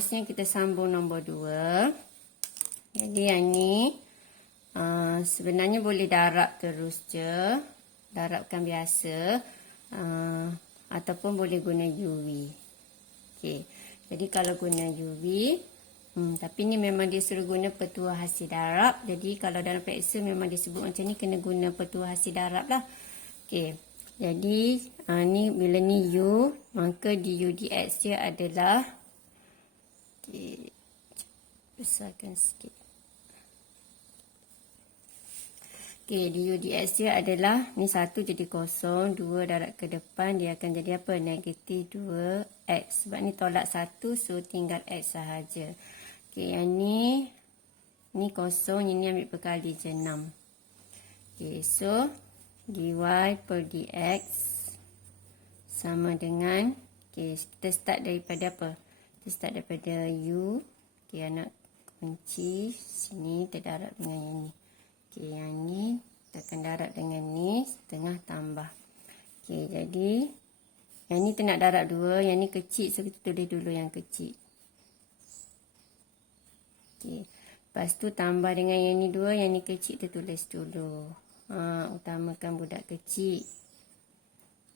seterusnya kita sambung nombor 2. Jadi yang ni sebenarnya boleh darab terus je, darabkan biasa, ataupun boleh guna UV. Okey, jadi kalau guna UV, tapi ni memang dia suruh guna petua hasil darab. Jadi kalau dalam periksa memang disebut macam ni, kena guna petua hasil darab lah. Okey, jadi ni bila ni U, maka du dx dia adalah, okey, besarkan sikit. Okey, du dx dia adalah, ni 1 jadi kosong, 2 darab ke depan, dia akan jadi apa? Negatif 2x. Sebab ni tolak 1, so tinggal x sahaja. Okey, yang ni kosong, ini ambil perkali je 6. Okey, so dy per dx sama dengan, okey, kita start daripada apa? Kita start daripada u. Okey, anak kunci sini terdarab dengan yang ni. Okey, yang ni kita akan darab dengan ni, setengah tambah. Okey, jadi yang ni kita nak darab 2, yang ni kecil, so kita tulis dulu yang kecil. Okey, lepas tu tambah dengan yang ni 2, yang ni kecil kita tulis dulu. Utamakan budak kecil.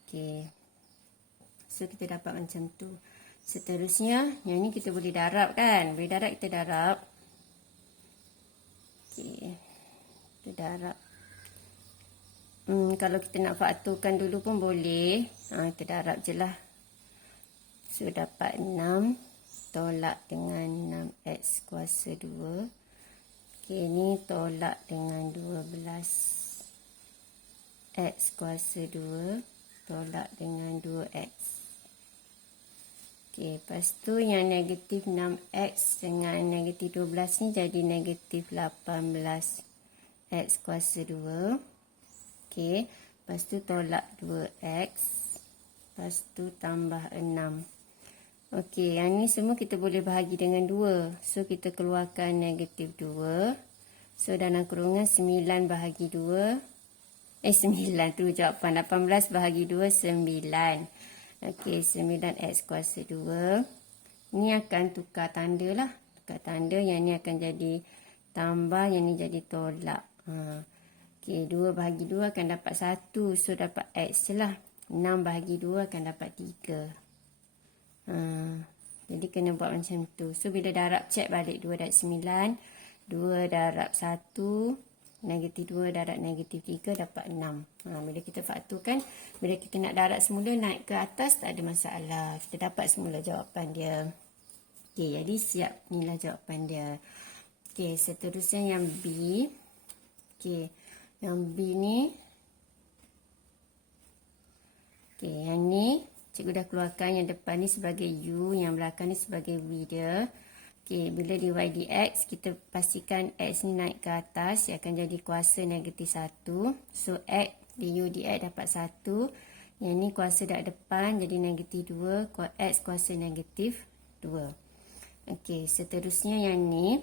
Okey, so kita dapat macam tu. Seterusnya, yang ni kita boleh darab kan? Boleh darab, kita darab. Okey, kita darab. Kalau kita nak faktorkan dulu pun boleh. Kita darab je lah. So, dapat 6 tolak dengan 6x kuasa 2. Okey, ni tolak dengan 12. X kuasa 2 tolak dengan 2x. Okey, lepas tu yang negatif 6x dengan negatif 12 ni jadi negatif 18x kuasa 2. Okey, lepas tu tolak 2x. Lepas tu tambah 6. Okey, yang ni semua kita boleh bahagi dengan 2. So, kita keluarkan negatif 2. So, dalam kurungan 9 bahagi 2. 9 tu jawapan. 18 bahagi 2, 9. Okey, 9x kuasa 2. Ni akan tukar tanda lah. Tukar tanda, yang ni akan jadi tambah, yang ni jadi tolak. Okey, 2 bahagi 2 akan dapat 1. So, dapat x je lah. 6 bahagi 2 akan dapat 3. Jadi, kena buat macam tu. So, bila darab, cek balik 2 darab 9. 2 darab 1. Negatif 2 darab negatif 3 dapat 6. Bila kita fakturkan, bila kita nak darab semula naik ke atas, tak ada masalah. Kita dapat semula jawapan dia. Okey, jadi siap. Inilah jawapan dia. Okey, seterusnya yang B. Okey, yang B ni. Okey, yang ni cikgu dah keluarkan yang depan ni sebagai U, yang belakang ni sebagai V dia. Okey, bila dy dx, kita pastikan x ni naik ke atas, ia akan jadi kuasa negatif 1. So, x du dx dapat 1. Yang ni kuasa dekat depan, jadi negatif 2. X kuasa negatif 2. Okey, seterusnya yang ni.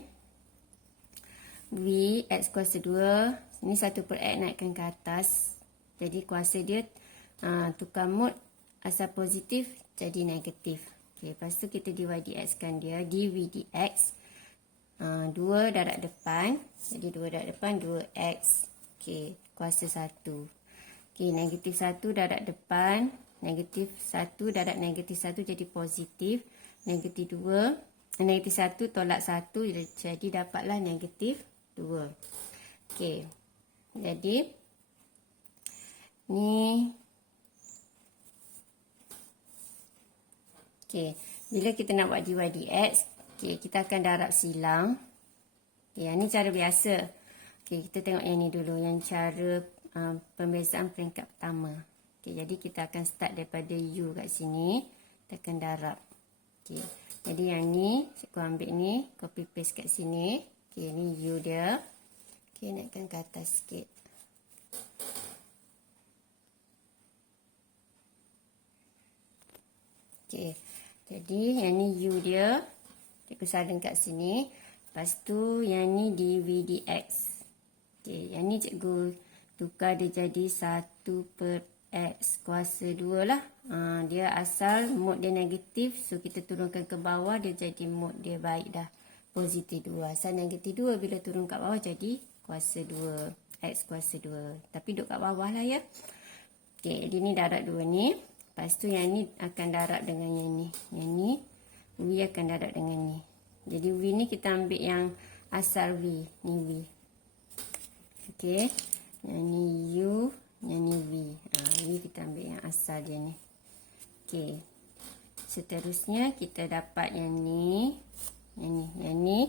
V, x kuasa 2. Ini 1 per x naikkan ke atas. Jadi, kuasa dia tukar mod, asal positif jadi negatif. Okey, lepas tu kita dy dx kan dia, dv dx. 2 darab depan, jadi 2 darab depan 2x. Okey, kuasa 1. Okey, negatif 1 darab depan, negatif 1 darab negatif 1 jadi positif. Negatif 2, negatif 1 tolak 1, jadi dapatlah negatif 2. Okey, jadi ni. Okey, bila kita nak buat dy dx, okey, kita akan darab silang. Okey, yang ni cara biasa. Okey, kita tengok yang ni dulu, yang cara pembezaan peringkat pertama. Okey, jadi kita akan start daripada u kat sini, kita akan darab. Okey, jadi yang ni cikgu ambil ni, copy paste kat sini. Okey, ni u dia. Okey, naikkan ke atas sikit. Okey, jadi yang ni u dia, cikgu salin kat sini. Lepas tu yang ni dv dx. Okey, yang ni cikgu tukar dia jadi 1 per X kuasa 2 lah. Dia asal mod dia negatif. So kita turunkan ke bawah, dia jadi mod dia baik dah. Positif 2. Asal negatif 2 bila turun kat bawah jadi kuasa 2. X kuasa 2. Tapi duduk kat bawah lah ya. Okay, jadi ni darab 2 ni. Lepas tu yang ni akan darab dengan yang ni. Yang ni V akan darab dengan ni. Jadi V ni kita ambil yang asal V. Ni V. Okay. Yang ni U. Yang ni V. V kita ambil yang asal dia ni. Okay. Seterusnya kita dapat yang ni. Yang ni. Yang ni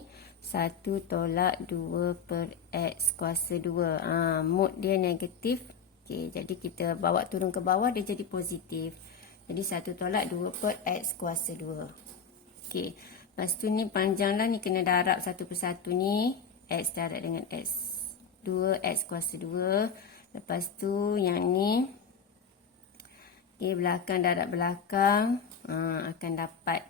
1 tolak 2 per X kuasa 2. Mod dia negatif. Okay. Jadi kita bawa turun ke bawah, dia jadi positif. Jadi 1 tolak 2 per X kuasa 2. Okay. Lepas tu ni panjang lah, ni kena darab satu persatu ni. X darab dengan X 2, X kuasa 2. Lepas tu yang ni, okay, belakang darab belakang, akan dapat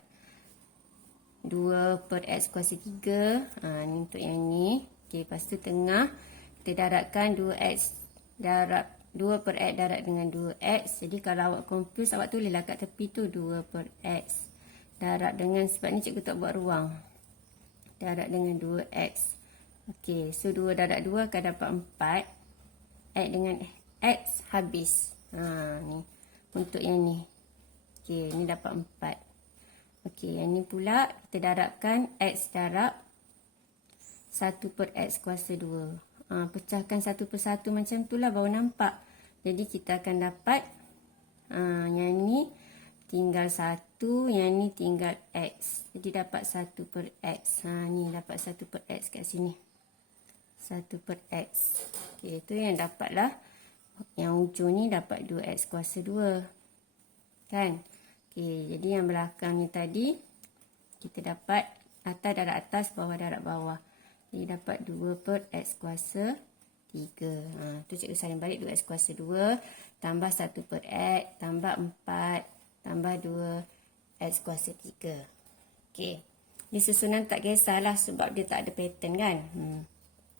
2 per X kuasa 3. Ni untuk yang ni. Okay, lepas tu tengah, kita darabkan 2X darab 2 per X darab dengan 2X. Jadi kalau awak confuse, awak tulislah kat tepi tu 2 per X. Darab dengan, sebab ni cikgu tak buat ruang. Darab dengan 2X. Okay, so 2 darab 2 akan dapat 4. X dengan X habis. Ni. Untuk yang ni. Okay, ni dapat 4. Okay, yang ni pula kita darabkan X darab 1 per X kuasa 2. Pecahkan satu persatu macam tu lah baru nampak. Jadi kita akan dapat yang ni tinggal 1, yang ni tinggal X. Jadi dapat 1 per X. Ni dapat 1 per X kat sini. 1 per X. Okay, itu yang dapatlah. Yang ujung ni dapat 2X kuasa 2. Kan? Okay, jadi yang belakang ni tadi, kita dapat atas darab atas, bawah darab bawah. Jadi dapat 2 per X kuasa 3. Tu cikgu salin balik 2X kuasa 2. Tambah 1 per X. Tambah 4. Tambah 2 X kuasa 3. Okay. Di susunan tak kisahlah sebab dia tak ada pattern kan.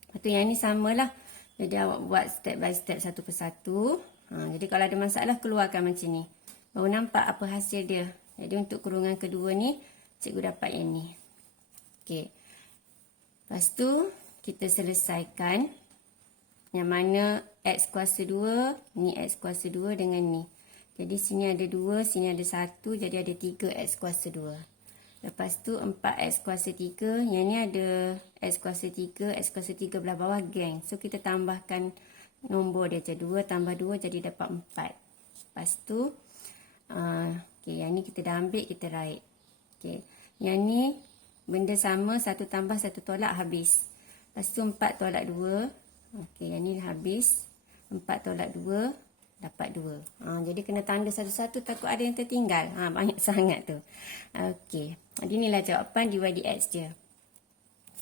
Lepas tu yang ni samalah. Jadi awak buat step by step satu persatu. Jadi kalau ada masalah keluarkan macam ni. Baru nampak apa hasil dia. Jadi untuk kurungan kedua ni, cikgu dapat yang ni. Okey. Lepas tu kita selesaikan yang mana X kuasa 2, ni X kuasa 2 dengan ni. Jadi sini ada 2, sini ada 1, jadi ada 3X kuasa 2. Lepas tu 4X kuasa 3. Yang ni ada X kuasa 3. X kuasa 3 belah bawah geng. So kita tambahkan nombor dia je. 2 tambah 2 jadi dapat 4. Lepas tu okay, yang ni kita dah ambil, kita raih. Okay. Yang ni benda sama, 1 tambah 1 tolak habis. Lepas tu 4 tolak 2. Okay, yang ni habis. 4 tolak 2 dapat 2. Jadi kena tanda satu-satu, takut ada yang tertinggal. Banyak sangat tu. Okey. Jadi inilah jawapan dy dx dia.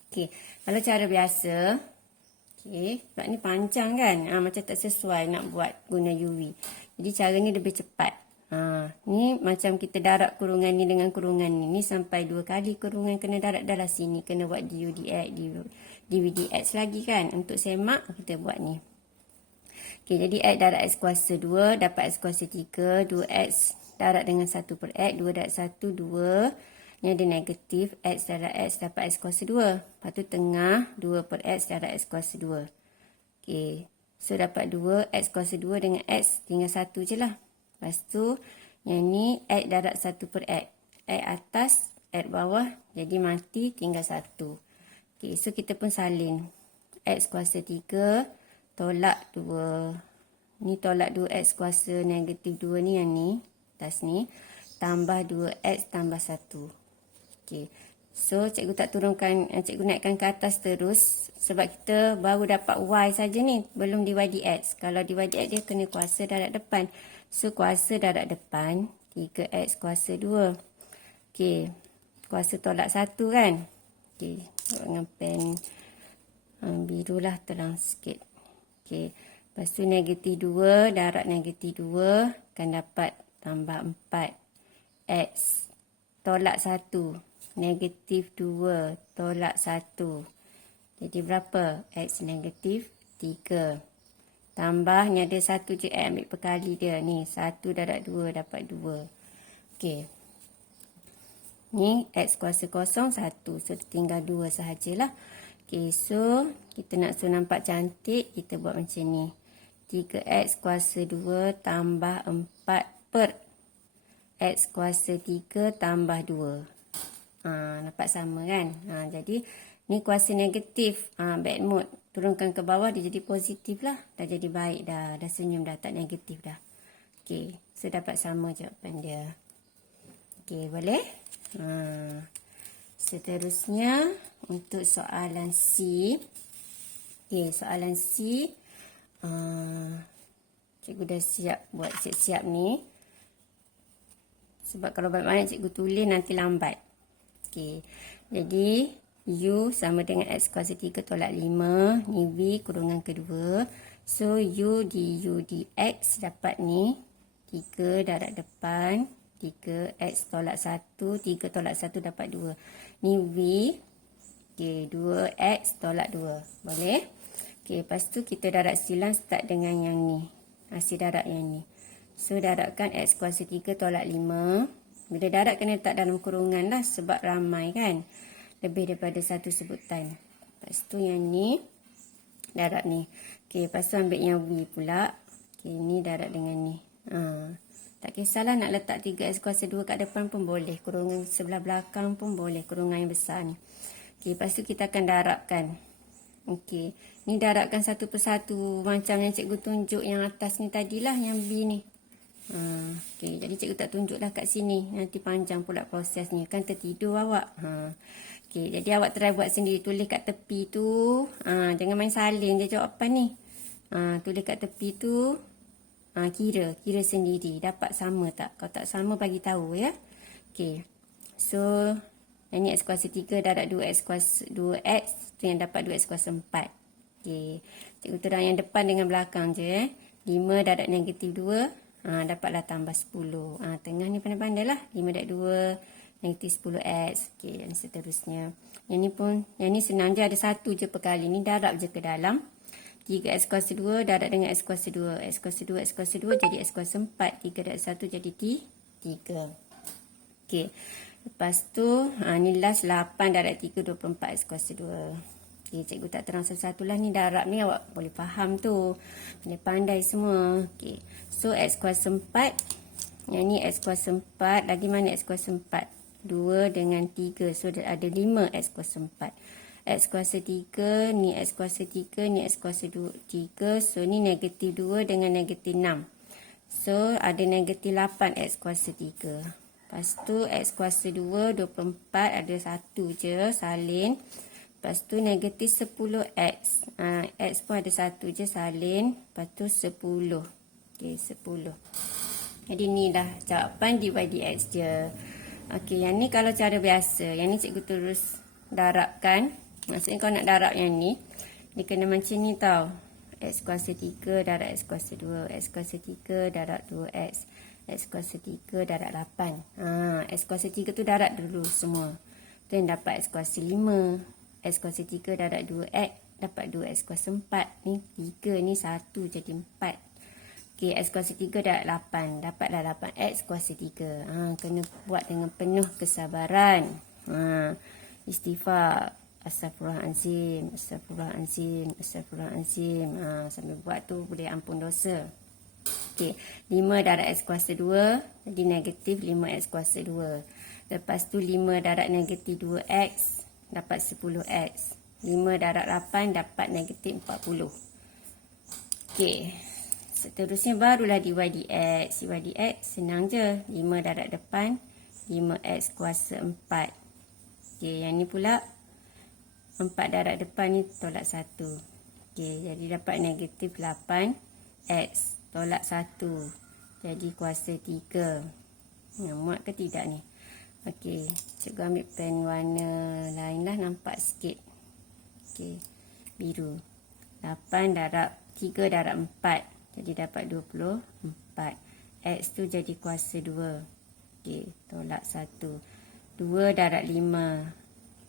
Okey. Kalau cara biasa, okey, sebab ni panjang kan. Macam tak sesuai nak buat guna UV. Jadi cara ni lebih cepat. Ni macam kita darab kurungan ni dengan kurungan ni. Ni sampai 2 kali kurungan kena darab dalam sini. Kena buat du dx, dy dx lagi kan. Untuk semak kita buat ni. Okay, jadi X darab X kuasa 2 dapat X kuasa 3. 2X darab dengan 1 per X. 2 darab 1, 2. Ni ada negatif. X darab X dapat X kuasa 2. Lepas tu tengah 2 per X darab X kuasa 2. Okay. So dapat 2. X kuasa 2 dengan X tinggal 1 je lah. Lepas tu yang ni X darab 1 per X. X atas, X bawah. Jadi mati tinggal 1. Okay, so kita pun salin. X kuasa 3 tolak 2. Ni tolak 2X kuasa negatif 2 ni yang ni. Atas ni. Tambah 2X tambah 1. Okay. So, cikgu tak turunkan, cikgu naikkan ke atas terus. Sebab kita baru dapat Y saja ni. Belum dy dx. Kalau dy dx dia kena kuasa darab depan. So, kuasa darab depan. 3X kuasa 2. Okay. Kuasa tolak 1 kan. Okay. Dengan pen biru lah terang sikit. Okay. Lepas tu negatif 2 darab negatif 2 akan dapat tambah 4. X tolak 1. Negatif 2 tolak 1. Jadi berapa? X negatif 3. Tambah, ni ada 1 je X, ambil perkali dia. Ni, 1 darab 2 dapat 2. Okey. Ni X kuasa kosong 1. So, tinggal 2 sahajalah. Okey, so kita nak suruh nampak cantik, kita buat macam ni. 3X kuasa 2 tambah 4 per X kuasa 3 tambah 2. Nampak sama kan? Jadi, ni kuasa negatif. Bad mode. Turunkan ke bawah, dia jadi positif lah. Dah jadi baik dah. Dah senyum dah, tak negatif dah. Okey, so dapat sama jawapan dia. Okey, boleh? Seterusnya, untuk soalan C. Okey, soalan C. Cikgu dah siap buat siap-siap ni. Sebab kalau banyak-banyak cikgu tulis nanti lambat. Okey, jadi U sama dengan X kuasa 3 tolak 5. Ni V kurungan kedua. So, U di U di X dapat ni. 3 darab depan. 3 X tolak 1. 3 tolak 1 dapat 2. Ni V. Okey, 2X tolak 2. Boleh? Okey, lepas tu kita darab silang start dengan yang ni. Hasil darab yang ni. So, darabkan X kuasa 3 tolak 5. Bila darab kena letak dalam kurungan lah sebab ramai kan. Lebih daripada satu sebutan. Lepas tu yang ni. Darab ni. Okey, lepas tu ambil yang V pula. Okey, ni darab dengan ni. Tak kisahlah nak letak 3X kuasa 2 kat depan pun boleh. Kurungan sebelah belakang pun boleh. Kurungan yang besar ni. Okey, lepas tu kita akan darabkan. Okey, ni darabkan satu persatu. Macam yang cikgu tunjuk yang atas ni tadilah. Yang B ni. Okey, jadi cikgu tak tunjuk dah kat sini. Nanti panjang pula prosesnya. Kan tertidur awak. Okey, jadi awak try buat sendiri. Tulis kat tepi tu. Jangan main salin je jawapan ni. Tulis kat tepi tu. Kira sendiri. Dapat sama tak? Kalau tak sama bagi tahu ya. Okey. So, yang ni X kuasa 3 darab 2X kuasa 2X. Tu yang dapat 2X kuasa 4. Okey. Cikgu terang yang depan dengan belakang je. 5 darab negatif 2. Dapatlah tambah 10. Tengah ni pandai-pandai lah. 5 darab 2. Negatif 10X. Okey, dan seterusnya. Yang ni pun, yang ni senang je. Ada satu je perkali. Ni darab je ke dalam. 3X kuasa 2 darab dengan X kuasa 2. X kuasa 2, X kuasa 2 jadi X kuasa 4. 3 darab 1 jadi 3. Okey. Lepas tu, ni last 8 darab 3, 24 X kuasa 2. Okey, cikgu tak terang satu-satu lah. Ni darab ni awak boleh faham tu. Pandai-pandai semua. Okey. So, X kuasa 4. Yang ni X kuasa 4. Lagi mana X kuasa 4? 2 dengan 3. So, ada 5 X kuasa 4. X kuasa 3. Ni X kuasa 3. Ni X kuasa 3. So, ni negatif 2 dengan negatif 6. So, ada negatif 8 X kuasa 3. Lepas tu, X kuasa 2. 24. Ada 1 je. Salin. Lepas tu, negatif 10X. X pun ada 1 je. Salin. Lepas tu, 10. Okey, 10. Jadi, ni dah jawapan dx je. Okey, yang ni kalau cara biasa. Yang ni cikgu terus darabkan. Maksudnya kalau nak darab yang ni, dia kena macam ni tau. X kuasa 3 darab X kuasa 2. X kuasa 3 darab 2X. X kuasa 3 darab 8. X kuasa 3 tu darab dulu semua. Tu yang dapat X kuasa 5. X kuasa 3 darab 2X. Dapat 2X kuasa 4. Ni 3 ni 1 jadi 4. Okey, X kuasa 3 darab 8. Dapatlah 8X kuasa 3. Kena buat dengan penuh kesabaran. Istighfar. Astaghfirullahalazim. Astaghfirullahalazim. Astaghfirullahalazim. Sambil buat tu boleh ampun dosa. Okey, 5 darab X kuasa 2. Jadi negatif 5X kuasa 2. Lepas tu 5 darab negatif 2X. Dapat 10X. 5 darab 8 dapat negatif 40. Okey. Seterusnya barulah dy dx. Dy dx senang je. 5 darab depan. 5x kuasa 4. Okey, yang ni pula 4 darab depan ni tolak 1. Okey, jadi dapat negatif 8x tolak 1. Jadi kuasa 3. Muat ke tidak ni? Okey, cikgu ambil pen warna lain lah, nampak sikit. Okey, biru. 8 darab 3 darab 4. Jadi dapat 24. X tu jadi kuasa 2. Okey, tolak 1. 2 darab 5.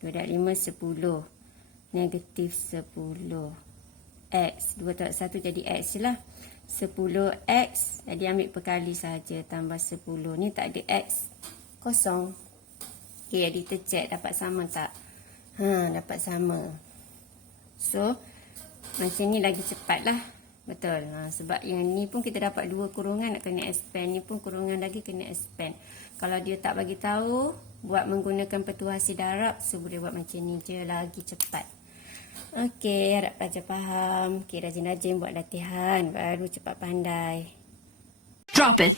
2 darab 5, 10. Negatif 10. X. 2 tolak 1 jadi X je lah. 10X. Jadi ambil perkali saja. Tambah 10. Ni tak ada X. Kosong. Okay, jadi kita check dapat sama tak? Dapat sama. So, macam ni lagi cepat lah. Betul. Sebab yang ni pun kita dapat 2 kurungan nak kena expand. Ni pun kurungan lagi kena expand. Kalau dia tak bagi tahu, buat menggunakan petua hasil darab, so boleh buat macam ni je, lagi cepat. Okey, harap pelajar faham. Okey, rajin-rajin buat latihan, baru cepat pandai. Drop it.